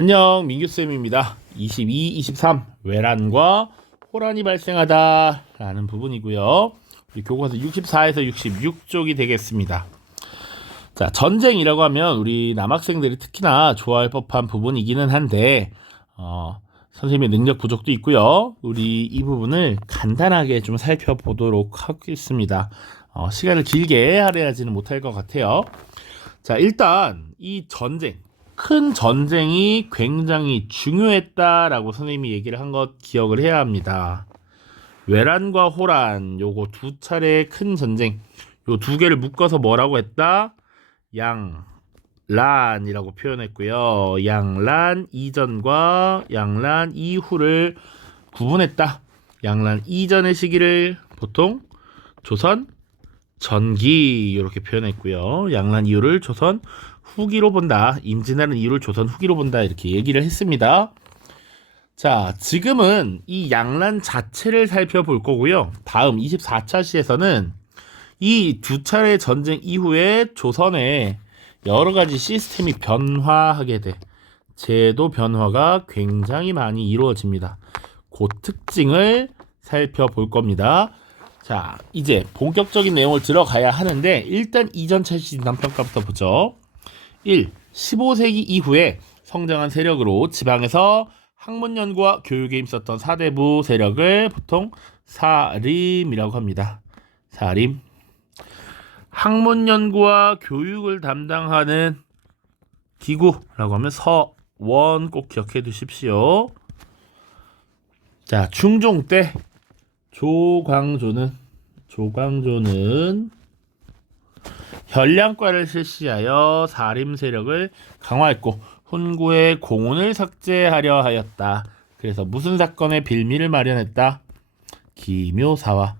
안녕, 민규쌤입니다. 22, 23 외란과 호란이 발생하다 라는 부분이고요. 우리 교과서 64에서 66쪽이 되겠습니다. 자, 전쟁이라고 하면 우리 남학생들이 특히나 좋아할 법한 부분이기는 한데 선생님의 능력 부족도 있고요. 우리 이 부분을 간단하게 좀 살펴보도록 하겠습니다. 시간을 길게 할애하지는 못할 것 같아요. 자, 일단 이 큰 전쟁이 굉장히 중요했다라고 선생님이 얘기를 한 것 기억을 해야 합니다. 외란과 호란, 요거 두 차례의 큰 전쟁, 요 두 개를 묶어서 뭐라고 했다? 양란이라고 표현했고요. 양란 이전과 양란 이후를 구분했다. 양란 이전의 시기를 보통 조선 전기 이렇게 표현했고요. 양란 이후를 조선 후기로 본다. 임진왜란 이후를 조선 후기로 본다. 이렇게 얘기를 했습니다. 자, 지금은 이 양란 자체를 살펴볼 거고요. 다음 24차 시에서는 이 두 차례 전쟁 이후에 조선의 여러 가지 시스템이 변화하게 돼. 제도 변화가 굉장히 많이 이루어집니다. 그 특징을 살펴볼 겁니다. 자, 이제 본격적인 내용을 들어가야 하는데 일단 이전차 시진단평가부터 보죠. 1. 15세기 이후에 성장한 세력으로 지방에서 학문 연구와 교육에 힘썼던 사대부 세력을 보통 사림이라고 합니다. 사림. 학문 연구와 교육을 담당하는 기구라고 하면 서원 꼭 기억해 두십시오. 자, 중종 때 조광조는 현량과를 실시하여 사림 세력을 강화했고 훈구의 공훈을 삭제하려 하였다. 그래서 무슨 사건의 빌미를 마련했다? 기묘사화.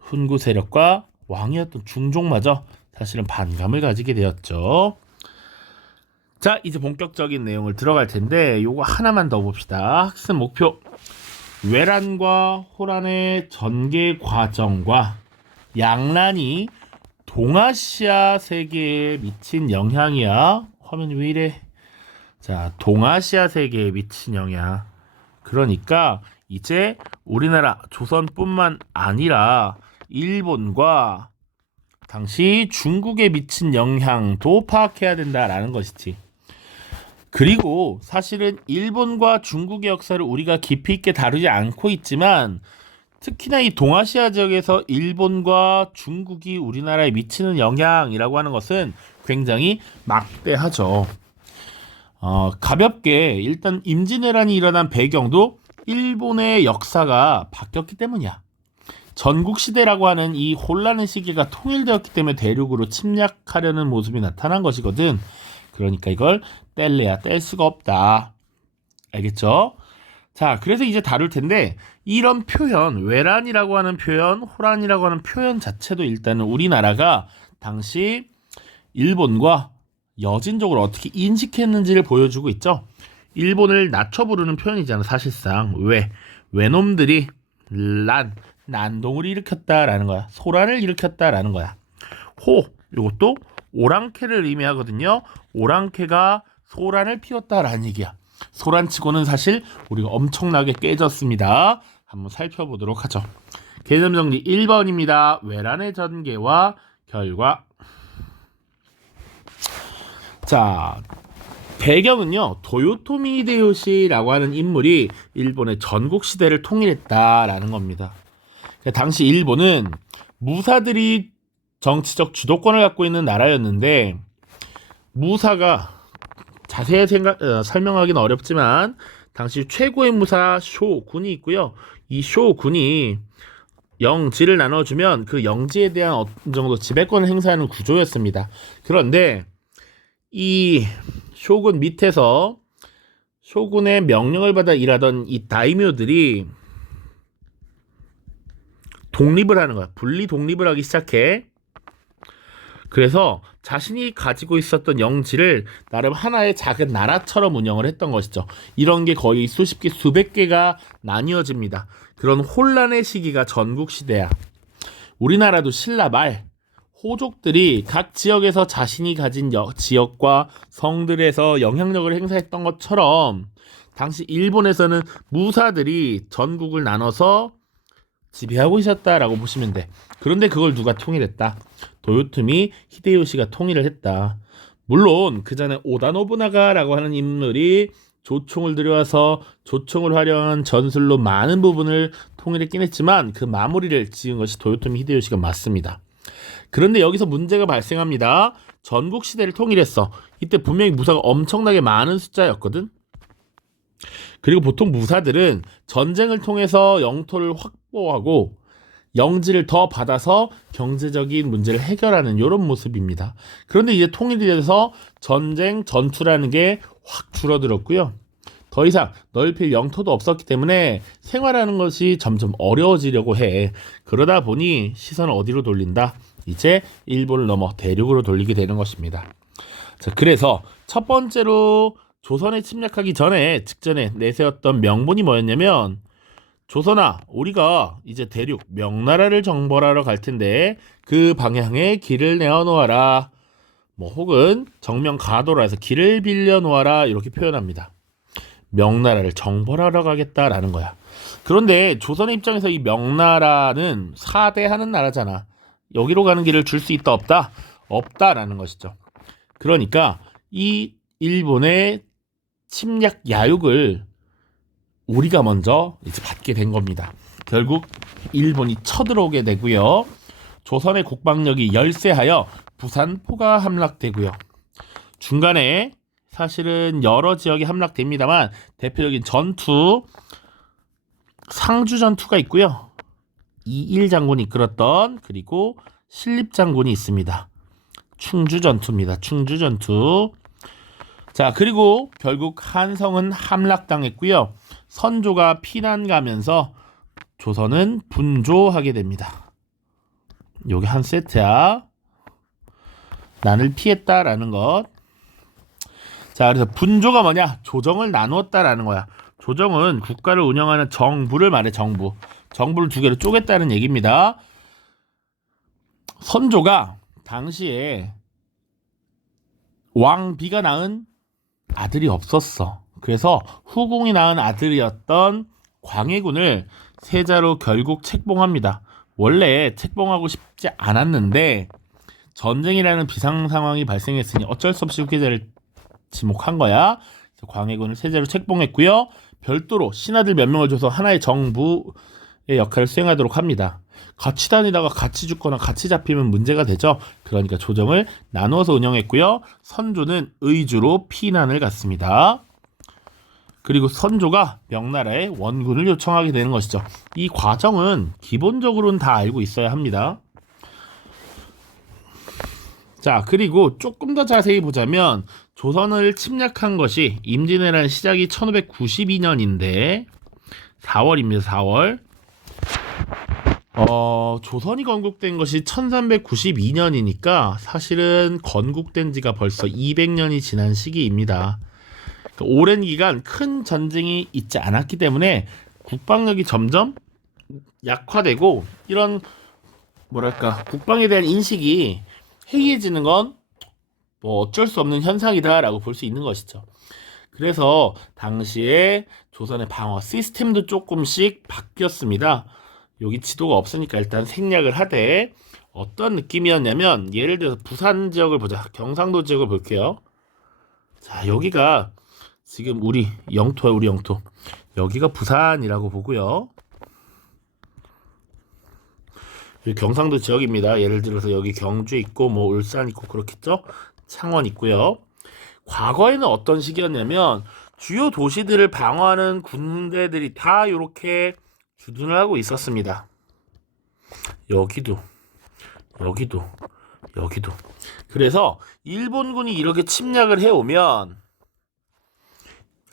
훈구 세력과 왕이었던 중종마저 사실은 반감을 가지게 되었죠. 자, 이제 본격적인 내용을 들어갈 텐데 요거 하나만 더 봅시다. 학습 목표. 외란과 호란의 전개 과정과 양란이 동아시아 세계에 미친 영향이야. 화면이 왜 이래? 자, 동아시아 세계에 미친 영향. 그러니까 이제 우리나라 조선뿐만 아니라 일본과 당시 중국에 미친 영향도 파악해야 된다라는 것이지. 그리고 사실은 일본과 중국의 역사를 우리가 깊이 있게 다루지 않고 있지만 특히나 이 동아시아 지역에서 일본과 중국이 우리나라에 미치는 영향이라고 하는 것은 굉장히 막대하죠. 가볍게 일단 임진왜란이 일어난 배경도 일본의 역사가 바뀌었기 때문이야. 전국시대라고 하는 이 혼란의 시기가 통일되었기 때문에 대륙으로 침략하려는 모습이 나타난 것이거든. 그러니까 이걸 뗄래야 뗄 수가 없다. 알겠죠? 자, 그래서 이제 다룰 텐데 이런 표현, 외란이라고 하는 표현, 호란이라고 하는 표현 자체도 일단은 우리나라가 당시 일본과 여진족을 어떻게 인식했는지를 보여주고 있죠. 일본을 낮춰 부르는 표현이잖아, 사실상. 외놈들이 난동을 일으켰다라는 거야. 소란을 일으켰다라는 거야. 이것도 오랑캐를 의미하거든요. 오랑캐가 소란을 피웠다라는 얘기야. 소란치고는 사실 우리가 엄청나게 깨졌습니다. 한번 살펴보도록 하죠. 개념 정리 1번입니다. 외란의 전개와 결과. 자, 배경은요. 도요토미 히데요시라고 하는 인물이 일본의 전국 시대를 통일했다라는 겁니다. 당시 일본은 무사들이 정치적 주도권을 갖고 있는 나라였는데 무사가 자세히 설명하기는 어렵지만 당시 최고의 무사 쇼군이 있고요. 이 쇼군이 영지를 나눠주면 그 영지에 대한 어느 정도 지배권을 행사하는 구조였습니다. 그런데 이 쇼군 밑에서 쇼군의 명령을 받아 일하던 이 다이묘들이 독립을 하는 거야. 분리 독립을 하기 시작해. 그래서 자신이 가지고 있었던 영지를 나름 하나의 작은 나라처럼 운영을 했던 것이죠. 이런 게 거의 수십 개, 수백 개가 나뉘어집니다. 그런 혼란의 시기가 전국시대야. 우리나라도 신라 말 호족들이 각 지역에서 자신이 가진 지역과 성들에서 영향력을 행사했던 것처럼 당시 일본에서는 무사들이 전국을 나눠서 지배하고 있었다라고 보시면 돼. 그런데 그걸 누가 통일했다? 도요토미 히데요시가 통일을 했다. 물론 그 전에 오다 노부나가라고 하는 인물이 조총을 들여와서 조총을 활용한 전술로 많은 부분을 통일했긴 했지만 그 마무리를 지은 것이 도요토미 히데요시가 맞습니다. 그런데 여기서 문제가 발생합니다. 전국 시대를 통일했어. 이때 분명히 무사가 엄청나게 많은 숫자였거든. 그리고 보통 무사들은 전쟁을 통해서 영토를 확보하고 영지를 더 받아서 경제적인 문제를 해결하는 이런 모습입니다. 그런데 이제 통일이 돼서 전쟁, 전투라는 게 확 줄어들었고요. 더 이상 넓힐 영토도 없었기 때문에 생활하는 것이 점점 어려워지려고 해. 그러다 보니 시선을 어디로 돌린다? 이제 일본을 넘어 대륙으로 돌리게 되는 것입니다. 자, 그래서 첫 번째로 조선에 침략하기 전에 직전에 내세웠던 명분이 뭐였냐면 조선아, 우리가 이제 대륙 명나라를 정벌하러 갈 텐데 그 방향에 길을 내어 놓아라. 뭐 혹은 정면 가도라 해서 길을 빌려 놓아라 이렇게 표현합니다. 명나라를 정벌하러 가겠다라는 거야. 그런데 조선의 입장에서 이 명나라는 사대하는 나라잖아. 여기로 가는 길을 줄 수 있다 없다? 없다라는 것이죠. 그러니까 이 일본의 침략 야육을 우리가 먼저 이제 받게 된 겁니다. 결국 일본이 쳐들어오게 되고요. 조선의 국방력이 열세하여 부산포가 함락되고요. 중간에 사실은 여러 지역이 함락됩니다만 대표적인 전투 상주 전투가 있고요. 이일 장군이 이끌었던 그리고 신립 장군이 있습니다. 충주 전투입니다. 충주 전투. 자, 그리고 결국 한성은 함락당했고요. 선조가 피난 가면서 조선은 분조하게 됩니다. 요게 한 세트야. 난을 피했다라는 것. 자, 그래서 분조가 뭐냐? 조정을 나누었다라는 거야. 조정은 국가를 운영하는 정부를 말해, 정부. 정부를 두 개로 쪼갰다는 얘기입니다. 선조가 당시에 왕비가 낳은 아들이 없었어. 그래서 후궁이 낳은 아들이었던 광해군을 세자로 결국 책봉합니다. 원래 책봉하고 싶지 않았는데 전쟁이라는 비상 상황이 발생했으니 어쩔 수 없이 후계자를 지목한 거야. 그래서 광해군을 세자로 책봉했고요. 별도로 신하들 몇 명을 줘서 하나의 정부의 역할을 수행하도록 합니다. 같이 다니다가 같이 죽거나 같이 잡히면 문제가 되죠. 그러니까 조정을 나누어서 운영했고요. 선조는 의주로 피난을 갔습니다. 그리고 선조가 명나라에 원군을 요청하게 되는 것이죠. 이 과정은 기본적으로는 다 알고 있어야 합니다. 자, 그리고 조금 더 자세히 보자면 조선을 침략한 것이 임진왜란 시작이 1592년인데 4월입니다. 4월. 조선이 건국된 것이 1392년이니까 사실은 건국된 지가 벌써 200년이 지난 시기입니다. 오랜 기간 큰 전쟁이 있지 않았기 때문에 국방력이 점점 약화되고 이런 뭐랄까 국방에 대한 인식이 해이해지는 건 뭐 어쩔 수 없는 현상이다라고 볼 수 있는 것이죠. 그래서 당시에 조선의 방어 시스템도 조금씩 바뀌었습니다. 여기 지도가 없으니까 일단 생략을 하되 어떤 느낌이었냐면 예를 들어서 부산 지역을 보자. 경상도 지역을 볼게요. 자, 여기가 지금 우리 영토야, 우리 영토. 여기가 부산이라고 보고요. 여기 경상도 지역입니다. 예를 들어서 여기 경주 있고 뭐 울산 있고 그렇겠죠. 창원 있고요. 과거에는 어떤 시기였냐면 주요 도시들을 방어하는 군대들이 다 이렇게 주둔을 하고 있었습니다. 여기도 여기도. 그래서 일본군이 이렇게 침략을 해오면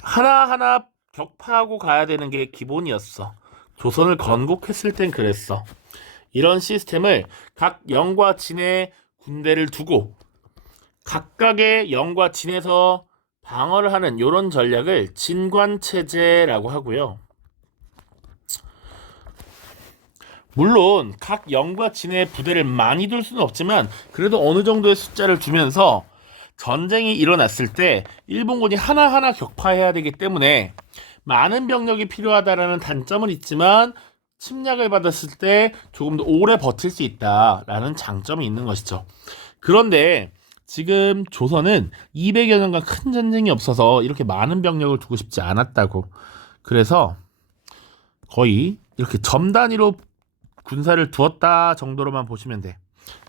하나하나 격파하고 가야 되는 게 기본이었어. 조선을 건국했을 땐 그랬어. 이런 시스템을 각 영과 진의 군대를 두고 각각의 영과 진에서 방어를 하는 이런 전략을 진관체제라고 하고요. 물론 각 영과 진의 부대를 많이 둘 수는 없지만 그래도 어느 정도의 숫자를 두면서 전쟁이 일어났을 때 일본군이 하나하나 격파해야 되기 때문에 많은 병력이 필요하다라는 단점은 있지만 침략을 받았을 때 조금 더 오래 버틸 수 있다라는 장점이 있는 것이죠. 그런데 지금 조선은 200여 년간 큰 전쟁이 없어서 이렇게 많은 병력을 두고 싶지 않았다고. 그래서 거의 이렇게 점 단위로 군사를 두었다 정도로만 보시면 돼.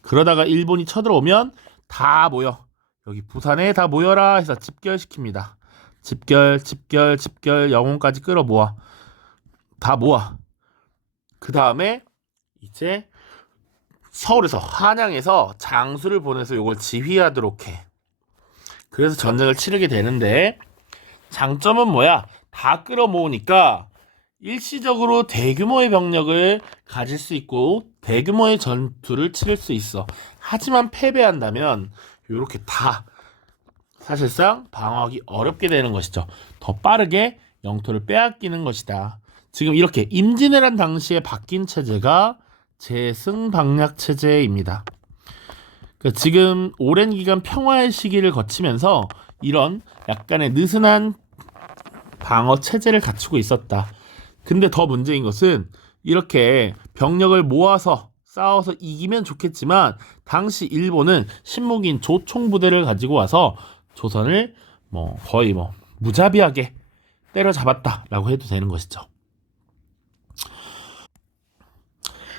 그러다가 일본이 쳐들어오면 다 모여. 여기 부산에 다 모여라 해서 집결시킵니다. 집결 영혼까지 끌어모아. 다 모아. 그 다음에 이제 서울에서 한양에서 장수를 보내서 이걸 지휘하도록 해. 그래서 전쟁을 치르게 되는데 장점은 뭐야? 다 끌어모으니까 일시적으로 대규모의 병력을 가질 수 있고 대규모의 전투를 치를 수 있어. 하지만 패배한다면 이렇게 다 사실상 방어하기 어렵게 되는 것이죠. 더 빠르게 영토를 빼앗기는 것이다. 지금 이렇게 임진왜란 당시에 바뀐 체제가 제승방략 체제입니다. 그러니까 지금 오랜 기간 평화의 시기를 거치면서 이런 약간의 느슨한 방어 체제를 갖추고 있었다. 근데 더 문제인 것은 이렇게 병력을 모아서 싸워서 이기면 좋겠지만 당시 일본은 신무기인 조총부대를 가지고 와서 조선을 거의 무자비하게 때려잡았다라고 해도 되는 것이죠.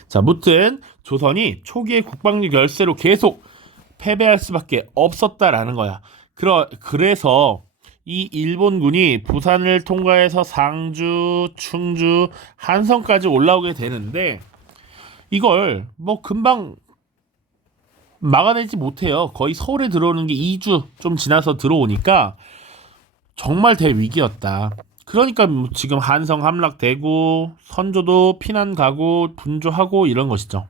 자, 무튼 조선이 초기의 국방력 열세로 계속 패배할 수밖에 없었다라는 거야. 그래서 이 일본군이 부산을 통과해서 상주, 충주, 한성까지 올라오게 되는데 이걸 금방 막아내지 못해요. 거의 서울에 들어오는 게 2주 좀 지나서 들어오니까 정말 대위기였다. 그러니까 지금 한성 함락되고 선조도 피난 가고 분조하고 이런 것이죠.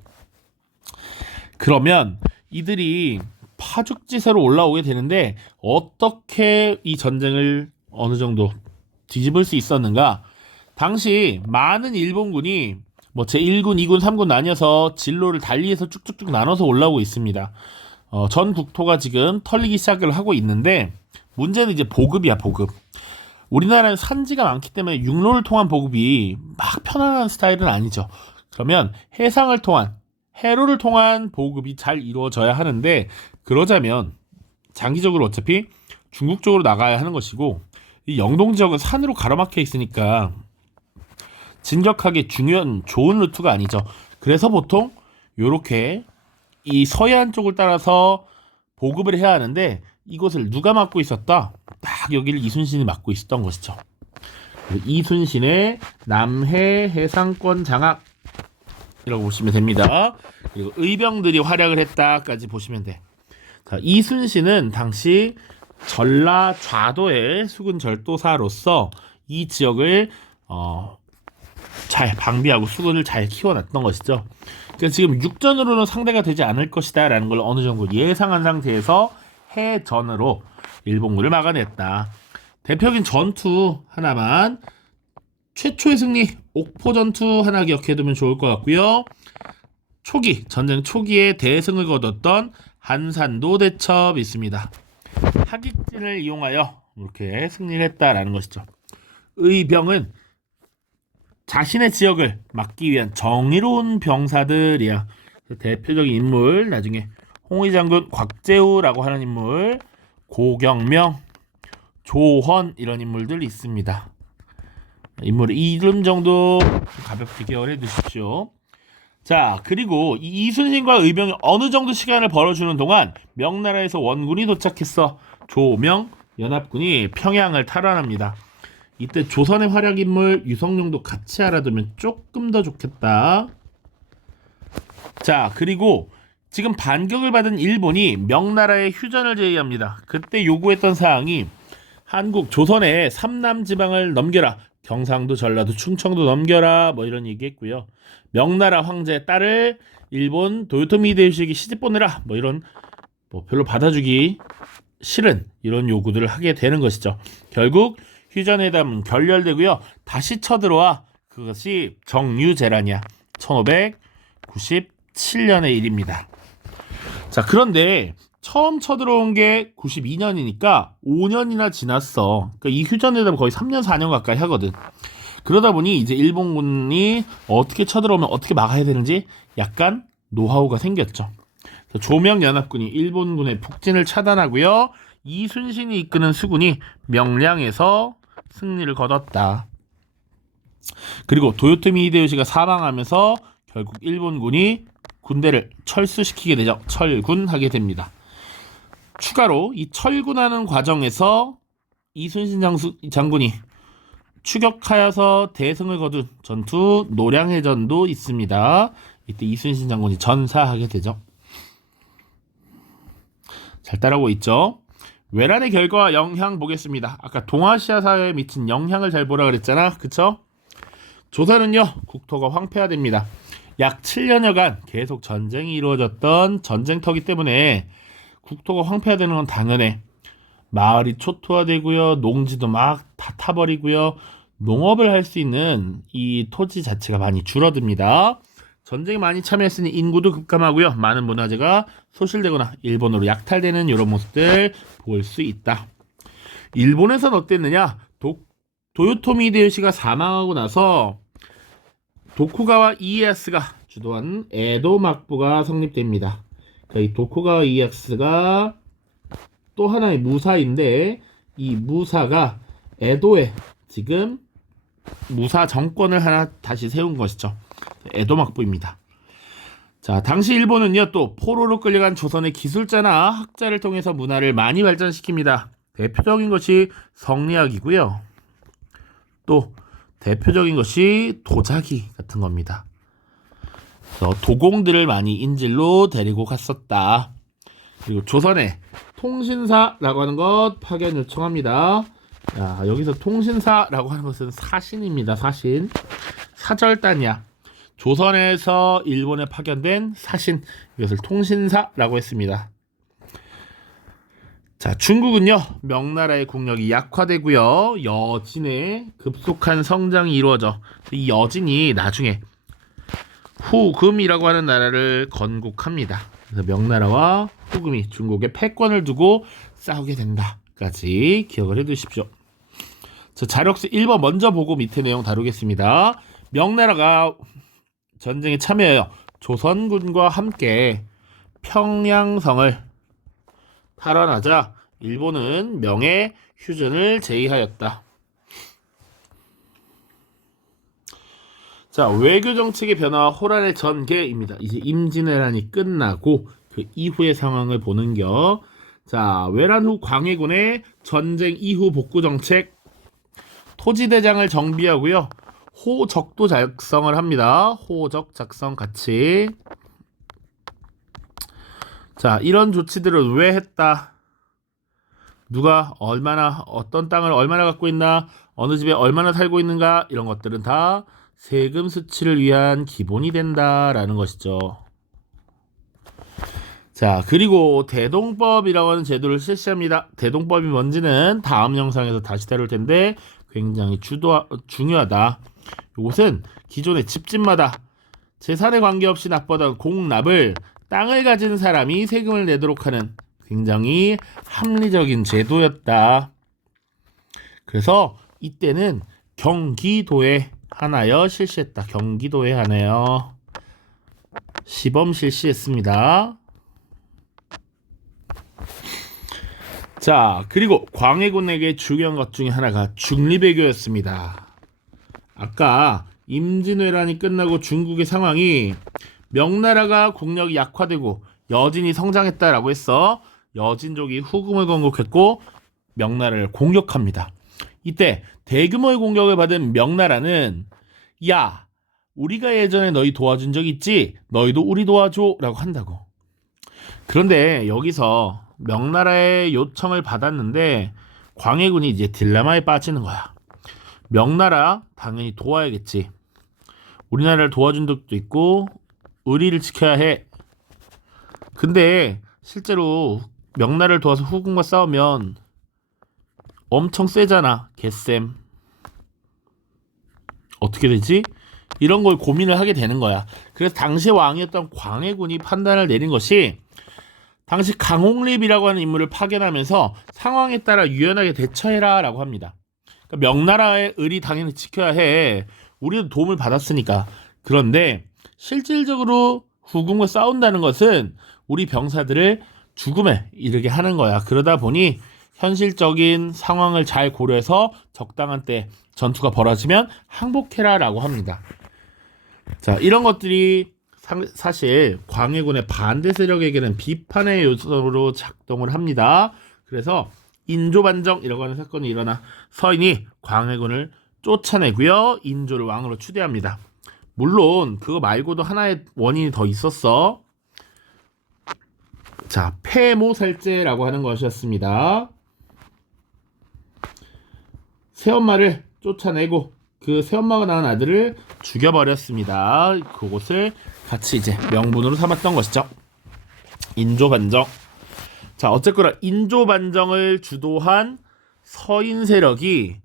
그러면 이들이 파죽지세로 올라오게 되는데 어떻게 이 전쟁을 어느 정도 뒤집을 수 있었는가? 당시 많은 일본군이 제1군, 2군, 3군 나뉘어서 진로를 달리해서 쭉쭉쭉 나눠서 올라오고 있습니다. 전 국토가 지금 털리기 시작을 하고 있는데 문제는 이제 보급이야, 보급. 우리나라는 산지가 많기 때문에 육로를 통한 보급이 막 편안한 스타일은 아니죠. 그러면 해로를 통한 보급이 잘 이루어져야 하는데 그러자면 장기적으로 어차피 중국 쪽으로 나가야 하는 것이고 이 영동 지역은 산으로 가로막혀 있으니까 진격하기 좋은 루트가 아니죠. 그래서 보통 요렇게 이 서해안 쪽을 따라서 보급을 해야 하는데 이곳을 누가 맡고 있었다? 딱 여기를 이순신이 맡고 있었던 것이죠. 이순신의 남해 해상권 장악이라고 보시면 됩니다. 그리고 의병들이 활약을 했다까지 보시면 돼. 자, 이순신은 당시 전라 좌도의 수군 절도사로서 이 지역을 잘 방비하고 수군을 잘 키워놨던 것이죠. 그러니까 지금 육전으로는 상대가 되지 않을 것이다 라는 걸 어느 정도 예상한 상태에서 해전으로 일본군을 막아냈다. 대표적인 전투 하나만 최초의 승리 옥포전투 하나 기억해두면 좋을 것 같고요. 전쟁 초기에 대승을 거뒀던 한산도 대첩이 있습니다. 하객진을 이용하여 이렇게 승리를 했다라는 것이죠. 의병은 자신의 지역을 막기 위한 정의로운 병사들이야. 대표적인 인물 나중에 홍의 장군 곽재우라고 하는 인물, 고경명, 조헌 이런 인물들 있습니다. 인물의 이름 정도 가볍게 기억을 해두십시오. 자, 그리고 이 이순신과 의병이 어느 정도 시간을 벌어주는 동안 명나라에서 원군이 도착했어. 조명 연합군이 평양을 탈환합니다. 이때 조선의 활약 인물 유성룡도 같이 알아두면 조금 더 좋겠다. 자, 그리고 지금 반격을 받은 일본이 명나라의 휴전을 제의합니다. 그때 요구했던 사항이 조선의 삼남 지방을 넘겨라. 경상도, 전라도, 충청도 넘겨라. 이런 얘기했고요. 명나라 황제의 딸을 일본 도요토미 히데요시에게 시집 보내라. 이런 별로 받아주기 싫은 이런 요구들을 하게 되는 것이죠. 결국 휴전회담은 결렬되고요. 다시 쳐들어와. 그것이 정유재란이야. 1500 97년의 일입니다. 자, 그런데 처음 쳐들어온 게 92년이니까 5년이나 지났어. 그러니까 이 휴전에다 거의 3년 4년 가까이 하거든. 그러다 보니 이제 일본군이 어떻게 쳐들어오면 어떻게 막아야 되는지 약간 노하우가 생겼죠. 조명연합군이 일본군의 북진을 차단하고요. 이순신이 이끄는 수군이 명량에서 승리를 거뒀다. 그리고 도요토미 히데요시가 사망하면서 결국 일본군이 군대를 철수시키게 되죠. 철군하게 됩니다. 추가로 이 철군하는 과정에서 이순신 장군이 추격하여서 대승을 거둔 전투 노량해전도 있습니다. 이때 이순신 장군이 전사하게 되죠. 잘 따라오고 있죠? 외란의 결과와 영향 보겠습니다. 아까 동아시아 사회에 미친 영향을 잘 보라 그랬잖아. 그쵸? 조선은요, 국토가 황폐화됩니다. 약 7년여간 계속 전쟁이 이루어졌던 전쟁터기 때문에 국토가 황폐화되는 건 당연해. 마을이 초토화되고요. 농지도 막 다 타버리고요. 농업을 할 수 있는 이 토지 자체가 많이 줄어듭니다. 전쟁에 많이 참여했으니 인구도 급감하고요. 많은 문화재가 소실되거나 일본으로 약탈되는 이런 모습들 볼 수 있다. 일본에선 어땠느냐? 도요토미 히데요시가 사망하고 나서 도쿠가와 이에야스가 주도한 에도 막부가 성립됩니다. 이 도쿠가와 이에야스가 또 하나의 무사인데 이 무사가 에도에 지금 무사 정권을 하나 다시 세운 것이죠. 에도 막부입니다. 자, 당시 일본은요 또 포로로 끌려간 조선의 기술자나 학자를 통해서 문화를 많이 발전시킵니다. 대표적인 것이 성리학이고요. 또 대표적인 것이 도자기 같은 겁니다. 그래서 도공들을 많이 인질로 데리고 갔었다. 그리고 조선에 통신사라고 하는 것 파견 요청합니다. 자, 여기서 통신사라고 하는 것은 사신입니다. 사신. 사절단이야. 조선에서 일본에 파견된 사신. 이것을 통신사라고 했습니다. 자, 중국은요, 명나라의 국력이 약화되고요. 여진의 급속한 성장이 이루어져. 이 여진이 나중에 후금이라고 하는 나라를 건국합니다. 그래서 명나라와 후금이 중국에 패권을 두고 싸우게 된다까지 기억을 해두십시오. 자, 자력수 1번 먼저 보고 밑에 내용 다루겠습니다. 명나라가 전쟁에 참여하여 조선군과 함께 평양성을 탈환하자 일본은 명예 휴전을 제의하였다. 자, 외교 정책의 변화와 호란의 전개입니다. 이제 임진왜란이 끝나고 그 이후의 상황을 보는겨. 자, 외란 후 광해군의 전쟁 이후 복구 정책, 토지대장을 정비하고요. 호적도 작성을 합니다. 호적 작성 같이. 자, 이런 조치들을 왜 했다? 누가 얼마나 어떤 땅을 얼마나 갖고 있나, 어느 집에 얼마나 살고 있는가, 이런 것들은 다 세금 수치를 위한 기본이 된다라는 것이죠. 자, 그리고 대동법이라고 하는 제도를 실시합니다. 대동법이 뭔지는 다음 영상에서 다시 다룰 텐데 굉장히 중요하다. 이것은 기존의 집집마다 재산에 관계없이 납부하던 공납을 땅을 가진 사람이 세금을 내도록 하는 굉장히 합리적인 제도였다. 그래서 이때는 경기도에 한하여 실시했다. 경기도에 한하여 시범 실시했습니다. 자, 그리고 광해군에게 중요한 것 중에 하나가 중리배교였습니다. 아까 임진왜란이 끝나고 중국의 상황이 명나라가 국력이 약화되고 여진이 성장했다라고 했어. 여진족이 후금을 건국했고 명나라를 공격합니다. 이때 대규모의 공격을 받은 명나라는 야, 우리가 예전에 너희 도와준 적 있지? 너희도 우리 도와줘 라고 한다고. 그런데 여기서 명나라의 요청을 받았는데 광해군이 이제 딜레마에 빠지는 거야. 명나라 당연히 도와야겠지. 우리나라를 도와준 적도 있고 의리를 지켜야 해. 근데 실제로 명나라를 도와서 후금과 싸우면 엄청 세잖아. 개쌤. 어떻게 되지? 이런 걸 고민을 하게 되는 거야. 그래서 당시 왕이었던 광해군이 판단을 내린 것이 당시 강홍립이라고 하는 인물을 파견하면서 상황에 따라 유연하게 대처해라 라고 합니다. 그러니까 명나라의 의리 당연히 지켜야 해. 우리도 도움을 받았으니까. 그런데 실질적으로 후금과 싸운다는 것은 우리 병사들을 죽음에 이르게 하는 거야. 그러다 보니 현실적인 상황을 잘 고려해서 적당한 때 전투가 벌어지면 항복해라 라고 합니다. 자, 이런 것들이 사실 광해군의 반대 세력에게는 비판의 요소로 작동을 합니다. 그래서 인조반정이라고 하는 사건이 일어나 서인이 광해군을 쫓아내고요. 인조를 왕으로 추대합니다. 물론 그거 말고도 하나의 원인이 더 있었어. 자, 폐모살제라고 하는 것이었습니다. 새엄마를 쫓아내고 그 새엄마가 낳은 아들을 죽여버렸습니다. 그것을 같이 이제 명분으로 삼았던 것이죠. 인조반정. 자, 어쨌거나 인조반정을 주도한 서인 세력이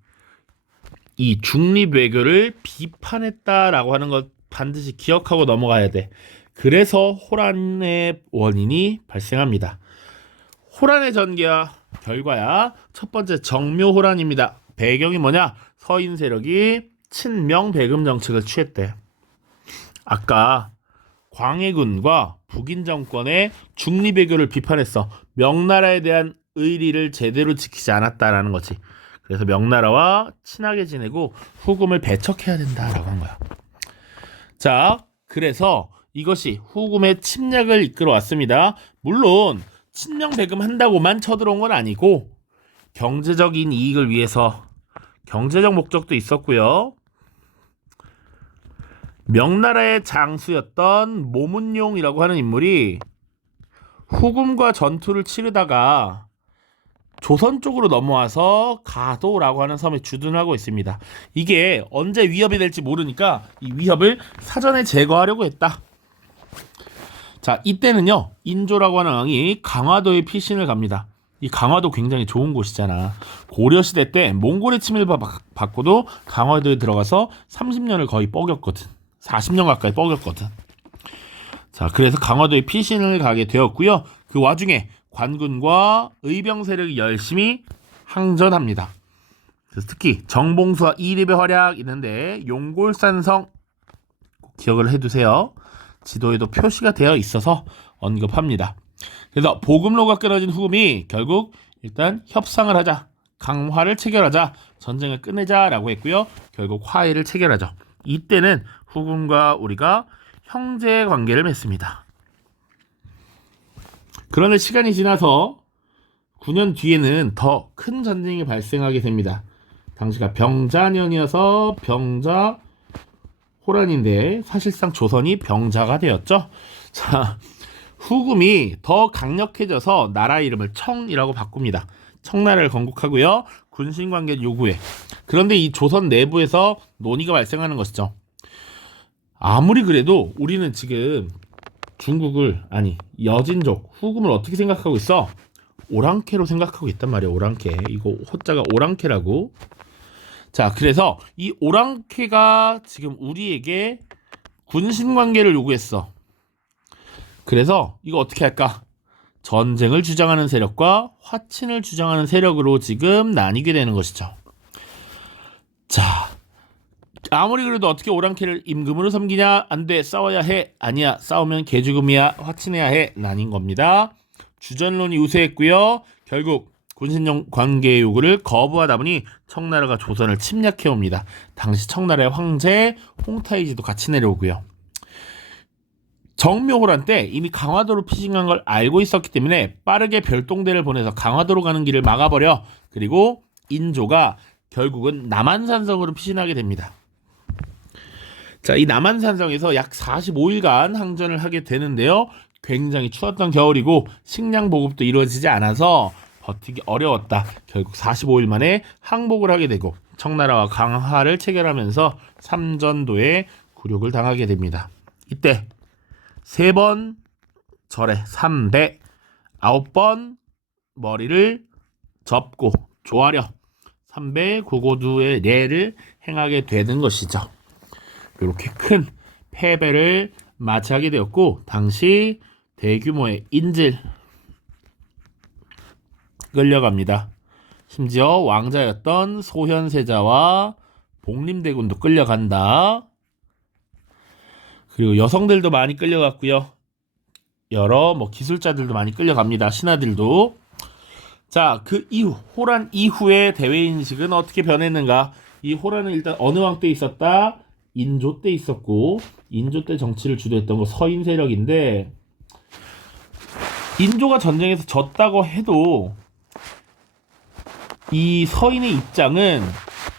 이 중립외교를 비판했다라고 하는 것 반드시 기억하고 넘어가야 돼. 그래서 호란의 원인이 발생합니다. 호란의 전개와 결과야 첫 번째 정묘호란입니다. 배경이 뭐냐? 서인 세력이 친명배금 정책을 취했대. 아까 광해군과 북인 정권의 중립외교를 비판했어. 명나라에 대한 의리를 제대로 지키지 않았다라는 거지. 그래서 명나라와 친하게 지내고 후금을 배척해야 된다라고 한 거야. 자, 그래서 이것이 후금의 침략을 이끌어 왔습니다. 물론 친명배금 한다고만 쳐들어온 건 아니고 경제적인 이익을 위해서 경제적 목적도 있었고요. 명나라의 장수였던 모문용이라고 하는 인물이 후금과 전투를 치르다가 조선 쪽으로 넘어와서 가도라고 하는 섬에 주둔하고 있습니다. 이게 언제 위협이 될지 모르니까 이 위협을 사전에 제거하려고 했다. 자, 이때는요 인조라고 하는 왕이 강화도에 피신을 갑니다. 이 강화도 굉장히 좋은 곳이잖아. 고려시대 때 몽골의 침입을 받고도 강화도에 들어가서 30년을 거의 뻐겼거든. 40년 가까이 뻐겼거든. 자, 그래서 강화도에 피신을 가게 되었고요. 그 와중에 관군과 의병 세력이 열심히 항전합니다. 그래서 특히 정봉수와 이립의 활약 있는데 용골산성 꼭 기억을 해두세요. 지도에도 표시가 되어 있어서 언급합니다. 그래서 보급로가 끊어진 후금이 결국 일단 협상을 하자, 강화를 체결하자, 전쟁을 끝내자라고 했고요. 결국 화해를 체결하죠. 이때는 후금과 우리가 형제 관계를 맺습니다. 그런데 시간이 지나서 9년 뒤에는 더 큰 전쟁이 발생하게 됩니다. 당시가 병자년이어서 병자 호란인데 사실상 조선이 병자가 되었죠. 자, 후금이 더 강력해져서 나라 이름을 청이라고 바꿉니다. 청나라를 건국하고요. 군신 관계를 요구해. 그런데 이 조선 내부에서 논의가 발생하는 것이죠. 아무리 그래도 우리는 지금 중국을, 아니 여진족 후금을 어떻게 생각하고 있어? 오랑캐로 생각하고 있단 말이야. 오랑캐. 이거 호자가 오랑캐라고. 자, 그래서 이 오랑캐가 지금 우리에게 군신 관계를 요구했어. 그래서 이거 어떻게 할까? 전쟁을 주장하는 세력과 화친을 주장하는 세력으로 지금 나뉘게 되는 것이죠. 자, 아무리 그래도 어떻게 오랑캐를 임금으로 섬기냐? 안 돼, 싸워야 해. 아니야, 싸우면 개죽음이야. 화친해야 해. 나뉜 겁니다. 주전론이 우세했고요. 결국 군신용 관계 요구를 거부하다 보니 청나라가 조선을 침략해 옵니다. 당시 청나라의 황제 홍타이지도 같이 내려오고요. 정묘호란 때 이미 강화도로 피신한 걸 알고 있었기 때문에 빠르게 별동대를 보내서 강화도로 가는 길을 막아버려. 그리고 인조가 결국은 남한산성으로 피신하게 됩니다. 자, 이 남한산성에서 약 45일간 항전을 하게 되는데요. 굉장히 추웠던 겨울이고 식량 보급도 이루어지지 않아서 버티기 어려웠다. 결국 45일 만에 항복을 하게 되고 청나라와 강화를 체결하면서 삼전도에 굴욕을 당하게 됩니다. 이때 3번 절에 3배 9번 머리를 접고 조아려 3배 고고두의례를 행하게 되는 것이죠. 이렇게 큰 패배를 맞이하게 되었고, 당시 대규모의 인질 끌려갑니다. 심지어 왕자였던 소현세자와 복림대군도 끌려간다. 그리고 여성들도 많이 끌려갔고요. 여러 기술자들도 많이 끌려갑니다. 신하들도. 자, 그 이후 호란 이후의 대외 인식은 어떻게 변했는가? 이 호란은 일단 어느 왕 때 있었다? 인조 때 있었고, 인조 때 정치를 주도했던 거 서인 세력인데, 인조가 전쟁에서 졌다고 해도 이 서인의 입장은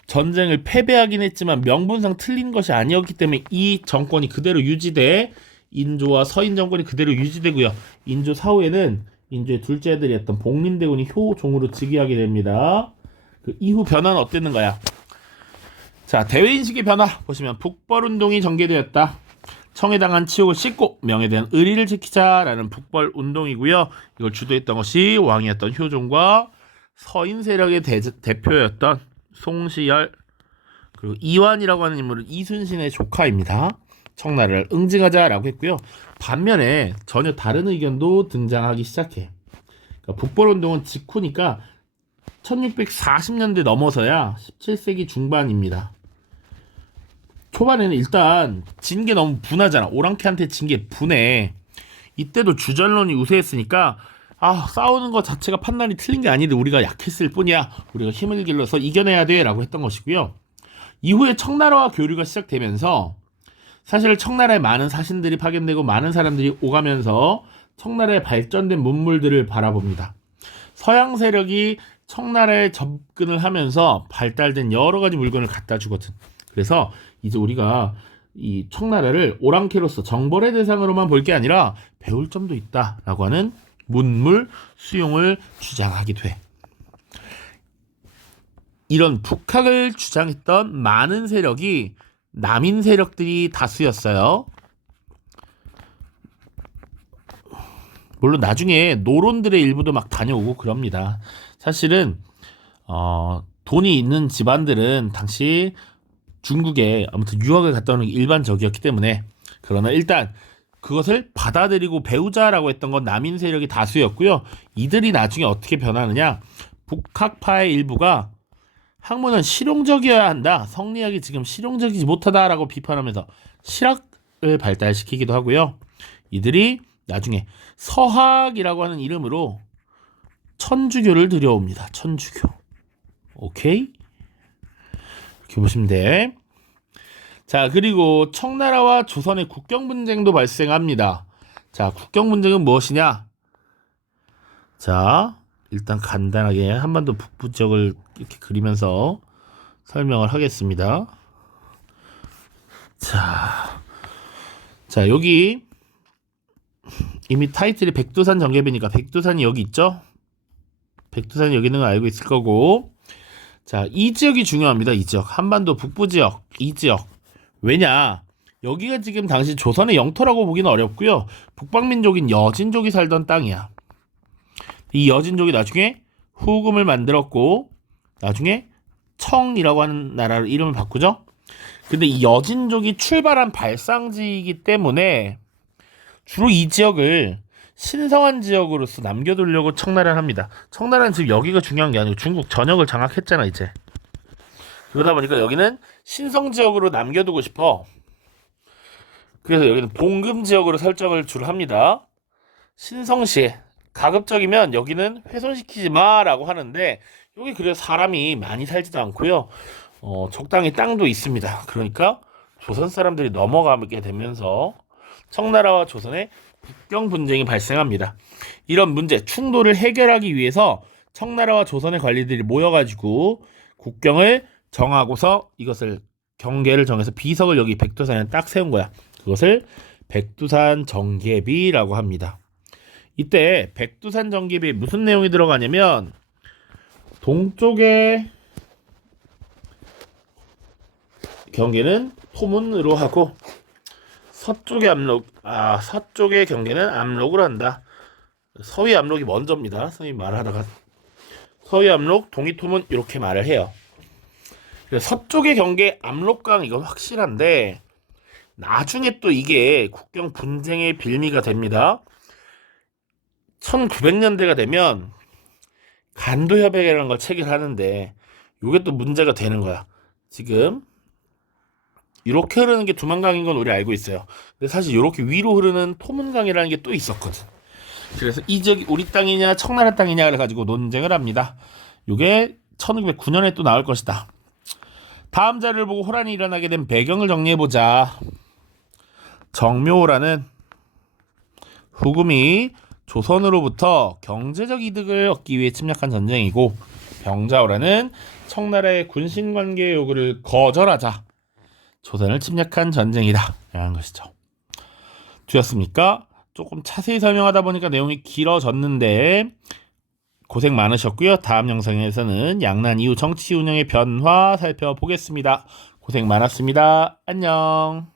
전쟁을 패배하긴 했지만 명분상 틀린 것이 아니었기 때문에 이 정권이 그대로 유지돼, 인조와 서인 정권이 그대로 유지되고요. 인조 사후에는 인조의 둘째 아들이었던 복림대군이 효종으로 즉위하게 됩니다. 그 이후 변화는 어땠는가요? 자, 대외인식의 변화 보시면 북벌운동이 전개되었다. 청에 당한 치욕을 씻고 명에 대한 의리를 지키자라는 북벌운동이고요. 이걸 주도했던 것이 왕이었던 효종과 서인 세력의 대표였던 송시열, 그리고 이완이라고 하는 인물은 이순신의 조카입니다. 청나라를 응징하자라고 했고요. 반면에 전혀 다른 의견도 등장하기 시작해. 그러니까 북벌운동은 직후니까 1640년대 넘어서야 17세기 중반입니다. 초반에는 일단 진 게 너무 분하잖아. 오랑캐한테 진 게 분해. 이때도 주전론이 우세했으니까 싸우는 것 자체가 판단이 틀린 게 아닌데 우리가 약했을 뿐이야. 우리가 힘을 길러서 이겨내야 돼 라고 했던 것이고요. 이후에 청나라와 교류가 시작되면서 사실 청나라에 많은 사신들이 파견되고 많은 사람들이 오가면서 청나라의 발전된 문물들을 바라봅니다. 서양 세력이 청나라에 접근을 하면서 발달된 여러 가지 물건을 갖다 주거든. 그래서 이제 우리가 이 청나라를 오랑캐로서 정벌의 대상으로만 볼 게 아니라 배울 점도 있다라고 하는 문물 수용을 주장하게 돼. 이런 북학을 주장했던 많은 세력이 남인 세력들이 다수였어요. 물론 나중에 노론들의 일부도 막 다녀오고 그럽니다. 사실은 돈이 있는 집안들은 당시 중국에 아무튼 유학을 갔다 오는 게 일반적이었기 때문에, 그러나 일단 그것을 받아들이고 배우자라고 했던 건 남인 세력이 다수였고요. 이들이 나중에 어떻게 변하느냐, 북학파의 일부가 학문은 실용적이어야 한다, 성리학이 지금 실용적이지 못하다라고 비판하면서 실학을 발달시키기도 하고요. 이들이 나중에 서학이라고 하는 이름으로 천주교를 들여옵니다. 천주교. 오케이? 이렇게 보시면 돼. 자, 그리고 청나라와 조선의 국경 분쟁도 발생합니다. 자, 국경 분쟁은 무엇이냐? 자, 일단 간단하게 한반도 북부 지역을 이렇게 그리면서 설명을 하겠습니다. 자, 여기 이미 타이틀이 백두산 정계배니까 백두산이 여기 있죠? 백두산이 여기 있는 거 알고 있을 거고, 자, 이 지역이 중요합니다. 이 지역, 한반도 북부 지역, 이 지역. 왜냐? 여기가 지금 당시 조선의 영토라고 보기는 어렵고요. 북방민족인 여진족이 살던 땅이야. 이 여진족이 나중에 후금을 만들었고, 나중에 청이라고 하는 나라로 이름을 바꾸죠. 근데 이 여진족이 출발한 발상지이기 때문에 주로 이 지역을 신성한 지역으로서 남겨두려고 청나라를 합니다. 청나라는 지금 여기가 중요한 게 아니고 중국 전역을 장악했잖아 이제. 그러다 보니까 여기는 신성 지역으로 남겨두고 싶어. 그래서 여기는 봉금 지역으로 설정을 주로 합니다. 신성시에 가급적이면 여기는 훼손시키지 마라고 하는데, 여기 그래서 사람이 많이 살지도 않고요. 적당히 땅도 있습니다. 그러니까 조선 사람들이 넘어가게 되면서 청나라와 조선의 국경 분쟁이 발생합니다. 이런 문제, 충돌을 해결하기 위해서 청나라와 조선의 관리들이 모여가지고 국경을 정하고서 이것을 경계를 정해서 비석을 여기 백두산에 딱 세운 거야. 그것을 백두산 정계비라고 합니다. 이때 백두산 정계비에 무슨 내용이 들어가냐면, 동쪽의 경계는 토문으로 하고 서쪽의 경계는 압록으로 한다. 서위 압록이 먼저입니다. 선생님이 말하다가 서위 압록, 동이 토문 이렇게 말을 해요. 그래서 서쪽의 경계 압록강 이건 확실한데, 나중에 또 이게 국경 분쟁의 빌미가 됩니다. 1900년대가 되면 간도협약이라는 걸 체결하는데 이게 또 문제가 되는 거야. 지금 이렇게 흐르는 게 두만강인 건 우리 알고 있어요. 근데 사실 이렇게 위로 흐르는 토문강이라는 게 또 있었거든. 그래서 이 지역이 우리 땅이냐 청나라 땅이냐 그래가지고 논쟁을 합니다. 이게 1909년에 또 나올 것이다. 다음 자료를 보고 호란이 일어나게 된 배경을 정리해보자. 정묘호란은 후금이 조선으로부터 경제적 이득을 얻기 위해 침략한 전쟁이고, 병자호란은 청나라의 군신관계 요구를 거절하자 조선을 침략한 전쟁이다 라는 것이죠. 되었습니까? 조금 자세히 설명하다 보니까 내용이 길어졌는데 고생 많으셨고요. 다음 영상에서는 양난 이후 정치 운영의 변화 살펴보겠습니다. 고생 많았습니다. 안녕.